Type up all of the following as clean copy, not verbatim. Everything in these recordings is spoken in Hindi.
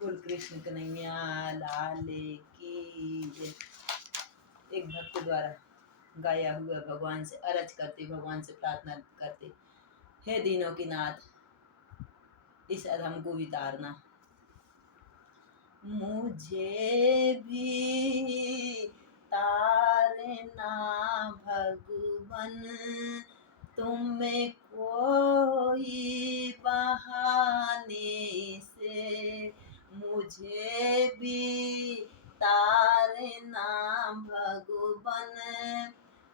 बोल कृष्ण कन्हैया लाल की जय। एक भक्त द्वारा गाया हुआ भगवान से अरज करते, भगवान से प्रार्थना करते, हे दीनों के नाथ इस अधम को वितारना। मुझे भी तारना भगवन, तुम्हें कोई बहाने से। मुझे भी तारना भगवन,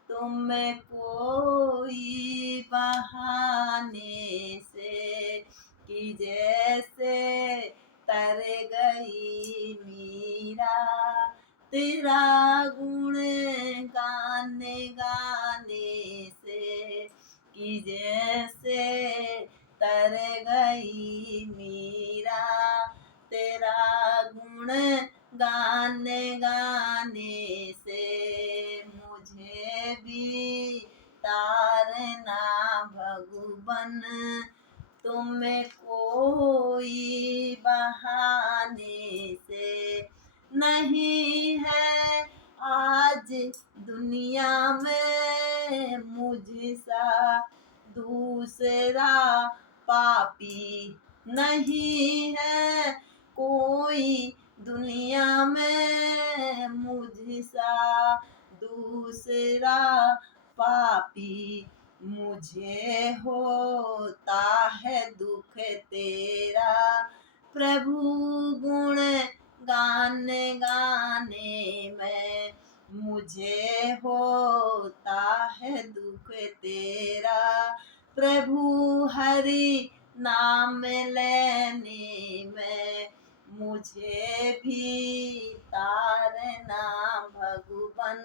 तुम्हें कोई बहाने से। कि जैसे तर गई मीरा तेरा गुण गाने गाने से। कि जैसे तर गई मीरा तेरा गुण गाने गाने से। मुझे भी तारना भगवन, तुम्हें कोई बहाने से। नहीं है आज दुनिया में मुझसा दूसरा पापी। नहीं है कोई दुनिया में मुझसा दूसरा पापी। मुझे होता है दुख तेरा प्रभु गुण गाने गाने में। मुझे होता है दुख तेरा प्रभु हरि नाम लेने में। मुझे भी तारना भगवन,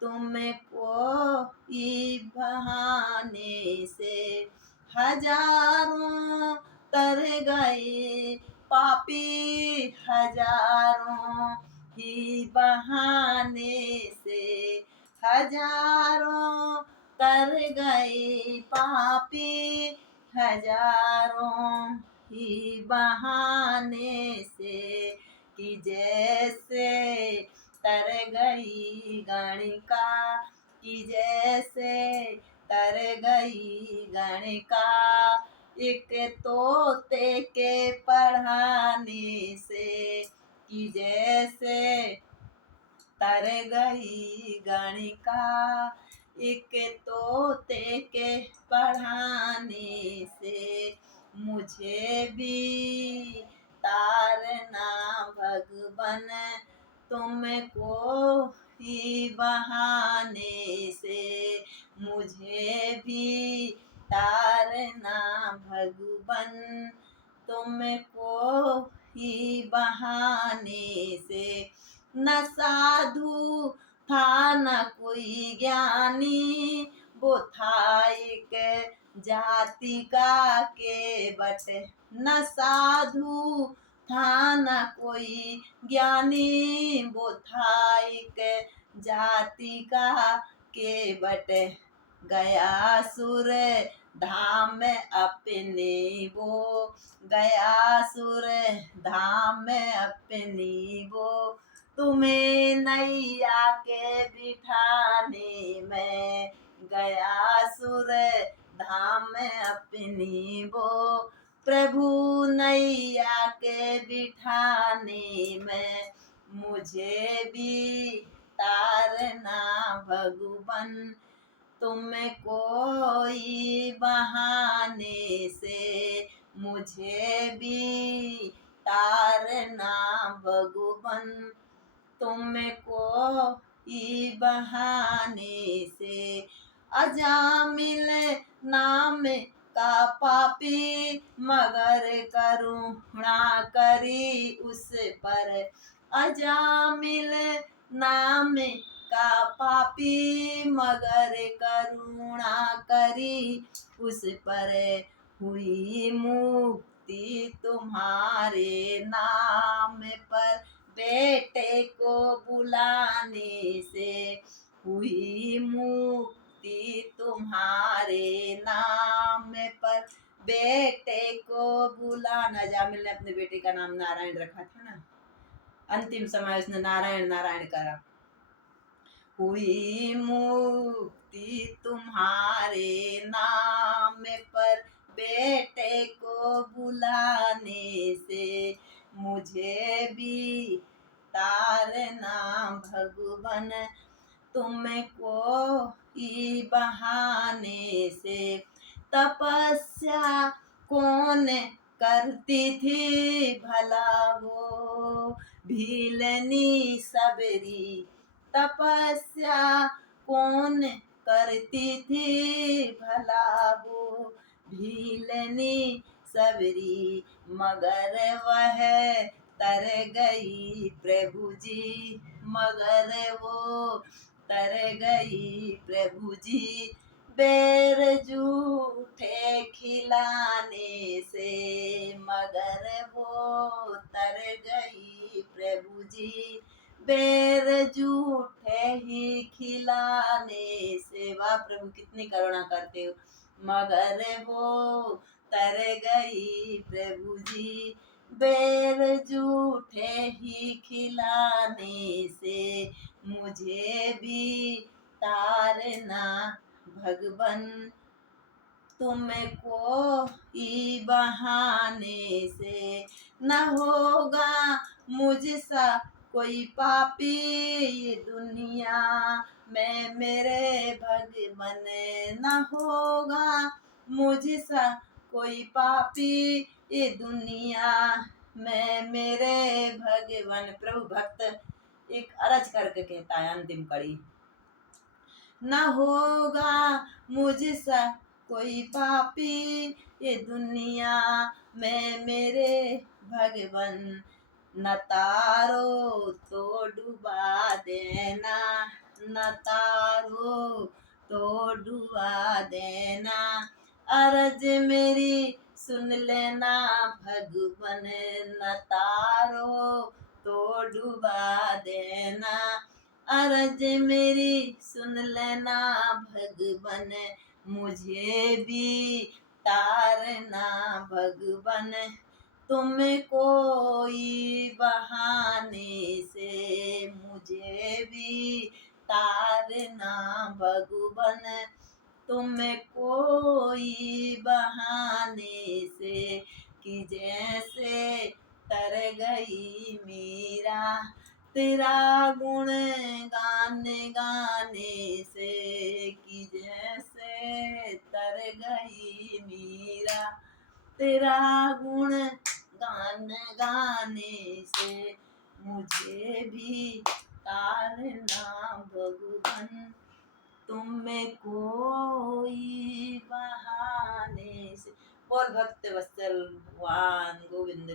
तुम्हें कोई बहाने से। हजारों तर गए पापी हजारों ही बहाने से। हजारों तर गए पापी हजारों ही बहाने से। कि जैसे तर गई गणिका, कि जैसे तर गई गणिका एक तोते के पढ़ाने से। कि जैसे तर गई गणिका एक तोते के पढ़ाने से। मुझे भी तारना भगवन, तुम्हें कोई बहाने से। मुझे भी तारना भगवन, तुम्हें कोई बहाने से। न साधु था न कोई ज्ञानी, वो था एक जाति का केवट। न साधु था न कोई ज्ञानी, वो था एक जाति का केवट। गया सुर धाम में अपने वो, गया सुर धाम में अपनी वो। तुम्हें नैया के बिठाने में, गया सुर धाम में अपनी वो। प्रभु नैया के बिठाने में। मुझे भी तारना भगवन, तुम्हें कोई बहाने से। मुझे भी तारना भगवन, तुम्हें कोई बहाने से। अजामिल नाम का पापी मगर करुणा करी उस पर। अजामिल नाम का पापी मगर करुणा करी उस पर। हुई मुक्ति तुम्हारे नाम पर, बेटे को बुलाने से। हुई मुक्ति तुम्हारे नाम पर, बेटे को बुला न जा। मिल ने अपने बेटे का नाम नारायण रखा था ना, अंतिम समय उसने नारायण नारायण करा। हुई मुक्ति तुम्हारे नाम पर, बेटे को बुलाने से, मुझे भी तारना भगवन तुमको ही बहाने से। तपस्या कौन करती थी भला वो भीलनी सबरी, तपस्या कौन करती थी भला वो भीलनी सबरी, मगर वह तर गई प्रभु जी, मगर वो तर गई प्रभु जी, बेर जूठे खिलाने से, मगर वो तर गई प्रभु जी, बेर जूठे ही खिलाने से। वाह प्रभु कितनी करुणा करते हो। मगर वो तर गई प्रभु जी, बेर जूठे ही खिलाने से, मुझे भी तारना भगवन तुमको ही बहाने से। न होगा मुझसा कोई पापी ये दुनिया में मेरे भगवन, न होगा मुझसा कोई पापी ये दुनिया में मेरे भगवन। प्रभु भक्त एक अरज करके कहता है अंतिम कड़ी, न होगा मुझसा कोई पापी ये दुनिया में मेरे भगवन, न तारो तो डुबा देना, न तारो तो डुबा देना, अरज मेरी सुन लेना भगवन, न तारो तो डुबा देना, अरज मेरी सुन लेना भगवन, मुझे भी तारना भगवन तुमको ही बहाने से, मुझे भी तारना भगवन तुमको ही बहाने से, कि जैसे तर गई मीरा तेरा गुण गाने गाने से, कि जैसे तर गई मीरा तेरा गुण गान गाने से, मुझे भी तारना भगवन तुम्हें कोई बहाने से। बोल भक्त वत्सल भगवान गोविंद